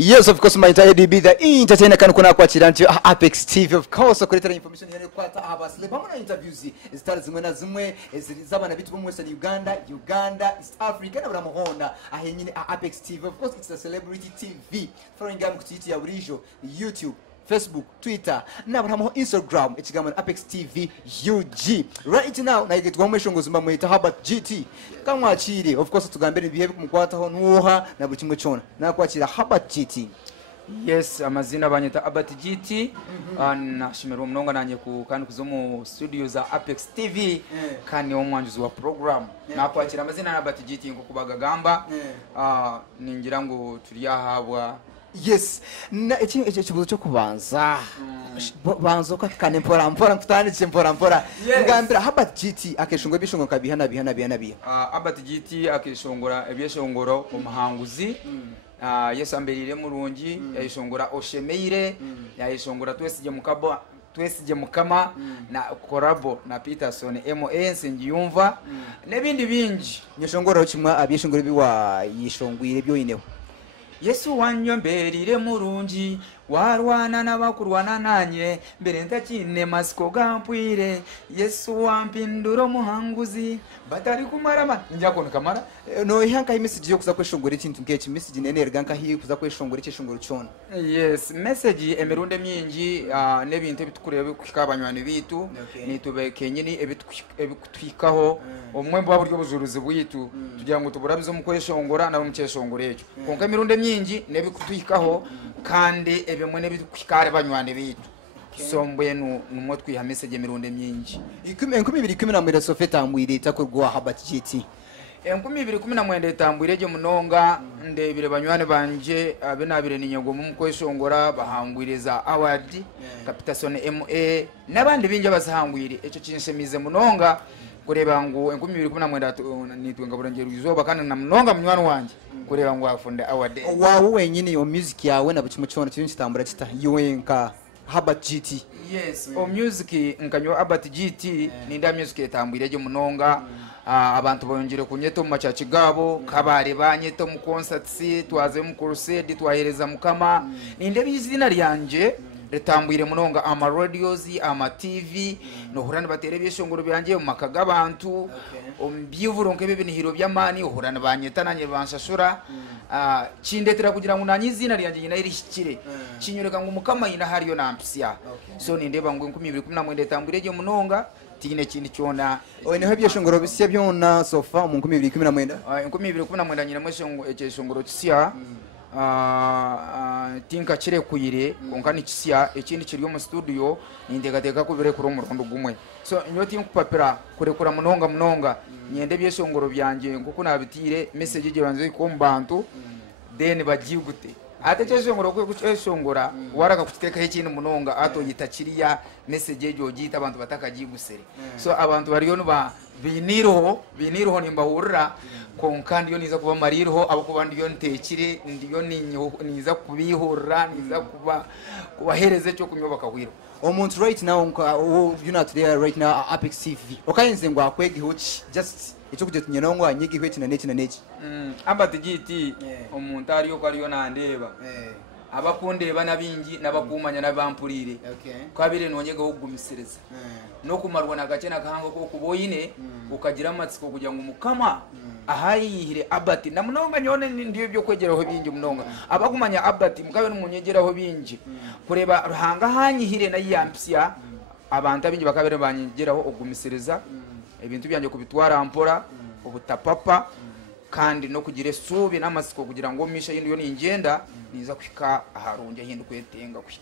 Yes, of course, my entire DB, the entertainer can kuna kwa chiranti Apex TV, of course, kuleta information yane kwata abasle bamwe na interviews zitari zimwe na zimwe zaba na bitu bamwe sa Uganda, East Africa na baramuhonda ahenyine Apex TV. Of course, it's a celebrity TV. Foreign game kutiti ya burijo YouTube, Facebook, Twitter, na baramuho Instagram, ikigamana Apex TV UG. Right now, na yigitwa mu shongo zimba mwita Habat GT. Kamwachire, of course, tugambere bihe kumukwataho nuha na buri kimwe cyona. Na kwachira Habat GT. Yes, amazina banyita Habat GT. Nashimira umunonga nanye ku kandi kuzo mu studio za Apex TV kandi omwanjuzi wa program. Nakwachira amazina na Habat GT ngo kubagagamba. Ningira ngo turi yahabwa. Yes, na ikibuzo cyo kubanza banzo ka kane mpora mfutani mpora ngambira Habat GT akeshongo bishongo kabihana bihana Habat GT akeshongora ebyeshongoro umuhanguzi Yesu amberire murungi yayishongora Oshemeire yayishongora twesije mukama na Korabo na Peterson MOS ngiyumva nebindi bingi nyeshongora kimwa abyeshongoro biwa yishongwire byo ineho Yesu wanyomberire murungi warwana n'abakurwana nanye mbere ndakine masiko gampwire Yesu wampinduro muhanguzi batari kumara njya kona kamara no ihanka imessage yo kuza kweshongora ikintu ngeke message nenerga nka hi kuza kweshongora ikishongoro cyona. Yes, message emirunde myingi nebintu bitukurebe kwikabanywana bitu nitubeke nyini ebitwikaho omwe mbo buryo buzuruzi bwitu tugira ngo tuburabizo mu kweshongora na mu cyeshongora ejo konka emirunde myingi nebikutwikaho kandi ebimwe nebikwikare banywane bitu sombuye numo twiha message emirunde myingi 2010 Sofeta mwireta ko gwa Habat GT 2010 tambwire je munonga ndebire banywane banje abenabire ninyago mu kweshongora bahangwiriza award Capitation MA nabandi binje basahangwire eco kinshemize munonga kureba ngo 2010 nitwenga burangero izoba kandi na munonga munywani wanje kureba ngo afunde award wawe wenyine yo music yawe na bucimo cyona cyinshi tambura kita yuwenka Habat GT. Yes, o music nkanyo Habat GT ninda music etambwire je munonga abantu bongere kunyeto mu machachi gabo kabare banyeto mu concerts twaze mu crusade twahereza mukama ninde bizina ryanje retambwire munonga ama radios ama TV no hurana batere byeshongoro byanje mu makaga abantu ombyivuro nkebe binihiro byamani hurana banyeta nanye banshashura chindetera kugira ngo nanyizina ryanje nyina irishikire chinyureka ngo mukama yina hariyo nampsya so nindeba ngo 2010 tambwire je munonga tine kindi cyona niho byeshongoro bisya byona sofa mu 2010 2010 nyina mweshongo ekeshongoro kisya tinka kire kuyire konkani kisya ekindi kiriyo mu studio nindegateka kubire kuri umurondo gumwe so nyoti nkupapira kurekura munonga nyende byeshongoro byanje nguko nabitire message je banze ikombantu then bagigute ate cyeshongoro kwe kucyeshongora waraka kuteka ikintu munonga ato yitakiriya message je ogita abantu batakagigusere so abantu bariyo nuba biniro nimba hurira konkandi yo niza kuba maririho abo kubandi yo ntekire ndiyo niza kubihurira niza kubahereze cyo kunyobaka hwiro omuntu right now you know today right now Apex TV okayenze ngo akwege hochi just icyo kujye tunyana ngo anyige hweti na neki Habat GT omuntu ariyo kariyo nandeba abakundeba nabingi nabakumanya nabampurire kwabire nonyega hugumisereza no kumarwa nagakena kahango ko kuboyine ukagira amatsiko kugira ngo mukama ahayihire Habat na munonga nyone ndiyo byo kwegeraho bingi munonga abakumanya Habat mukabe n'umunyegeraho bingi kureba ruhanga hanyihire na yampsya abantu abingi bakabere banyegeraho ogumisereza ibintu byanje kubitwara ampora ubutapapa kandi no kugira subi namasiko kugira ngo misha yindi yo ningenda niza kwika aharunje hindu kwetenga kwika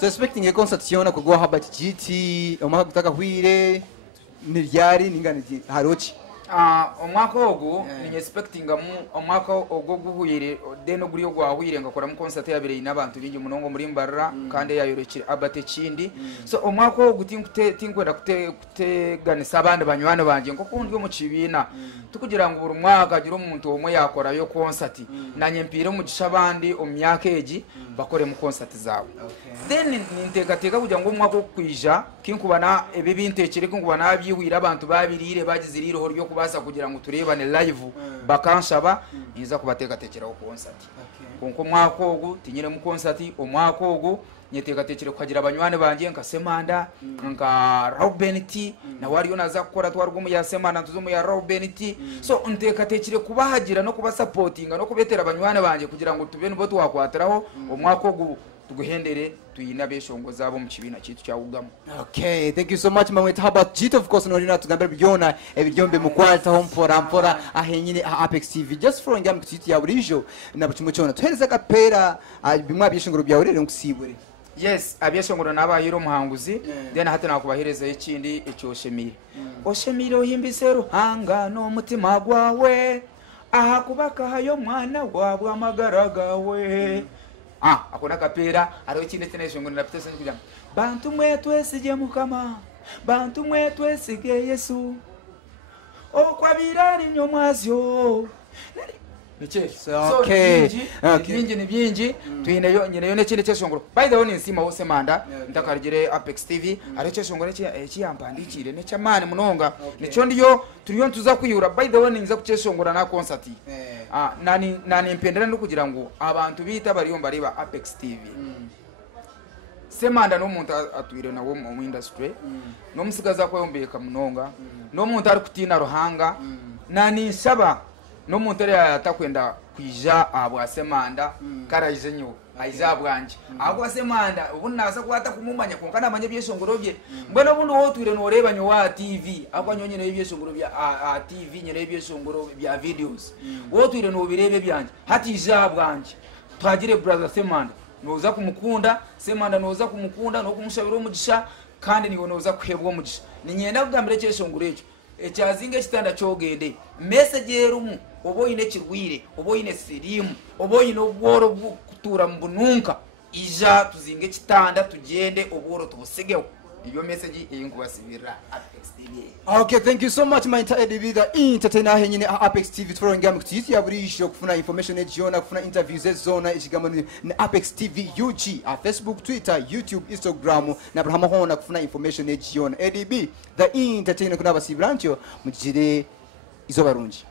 so expecting a concert yona kugwa Habat GT omaka kutaka hwire niryari ninganije harochi omwaka ogo ni expecting omwaka ogo guhuyire deno guriyo gwahwire ngakora mu concert yabere n'abantu bingi munongo muri mbarra kandi yayorekire Habat kindi so omwaka ogo tinkwera kuteganisa abandi banywana banje ngo kundi mu kibina tukugira ngo buri mwaka gira umuntu umwe yakora yo concert nanye mpire mu gishabandi omyaka eji bakore mu concert zawe then nintegateka kugira ngo umwaka kwija kinkubana ebibintekere kinkubana abyihwira abantu babirire bagiziriro ryo kubasa kugira ngo turebane live bakansaba nyiza kubateekateekeraho konsati konko omwaka ogu tinyire mu konsati omwaka ogu nyeteekateekere kuhagira abanywane banjye nka Semanda nka Reuben T nawe ariyo naza kukora twarwa omu ya Semanda ntuze omu ya Reuben T so nteekateekere kubahagira no kubasapotinga no kubetera abanywane banjye kugira ngo tube nibo twakwatiraho omwaka ogu tuguhendere tuyina beshongo zabo mu kibina kitu kya Ugamo. Okay, thank you so much Mamweta. How about Jito? Of course, no tugambira byona ebiryombe mukwata mpora ahenyine Apex TV just for ngam kiti ya burijo na buchimo cyona tuhereza kapera bimwa byishingiro byawe rero nkusibure. Yes, abyeshongoro n'abahiro muhanguzi then hata nakubahereza ikindi ecyoshemire oshemire ohimbise ruhanga no mutima gwawe aha kubaka hayo mwana wabwa amagaragawe akona kapera ariho ikindi teneshongoro na petese kugira bantu mwetu esije mukama bantu mwetu esige Yesu okwabirari nyomwazyo Okay. Ni byinji tuyineyo nyeneyo nekindi cyeshongoro by the way nsima wose manda ndakarigire Apex TV ari cyeshongoro ekiyambandikire ne cyamane munonga nico ndiyo turiyo tuza kuyura by the way nza kucyeshongora na concert nani mpendera no kugira ngo abantu bita bariyo bariba Apex TV Semanda no muntu atwire nawo mu industry no musigaza ko yombeka munonga no muntu ari kutina ruhanga nani saba no muntu atakwenda kwija abwa Semanda karaje nyo aiza bwanje abwa Semanda ubunaza kwata kumumanya konkana amanye byeshongoro bye mbona bundi wo twire no reba nyo wa TV akwanyonye ne byeshongoro bya TV nyere byeshongoro bya videos wo twire no birebe byanje hati ija bwanje twagire brother Semanda noza kumukunda Semanda noza kumukunda no kumushabira umugisha kandi niwo noza kuhebwa umugisha ninyenda kugambira cyeshongoro ekyo ekyazinga kitanda cyogende message yerumu oboyine kirwire oboyine sirimu oboyine obworo kutura mbununka ija tuzinge kitanda tugende obworo tubusegeho iyo message yinkubasibira Apex TV. Okay, thank you so much my entire the entertainer henyine Apex TV throwing game kuti ya burisho kufuna information ejona kufuna interviews ezona ikigamo ni Apex TV UG Facebook Twitter YouTube Instagram na Abraham hona kufuna information ejona ADB the entertainer kuna basibrancho mujire izo barunji.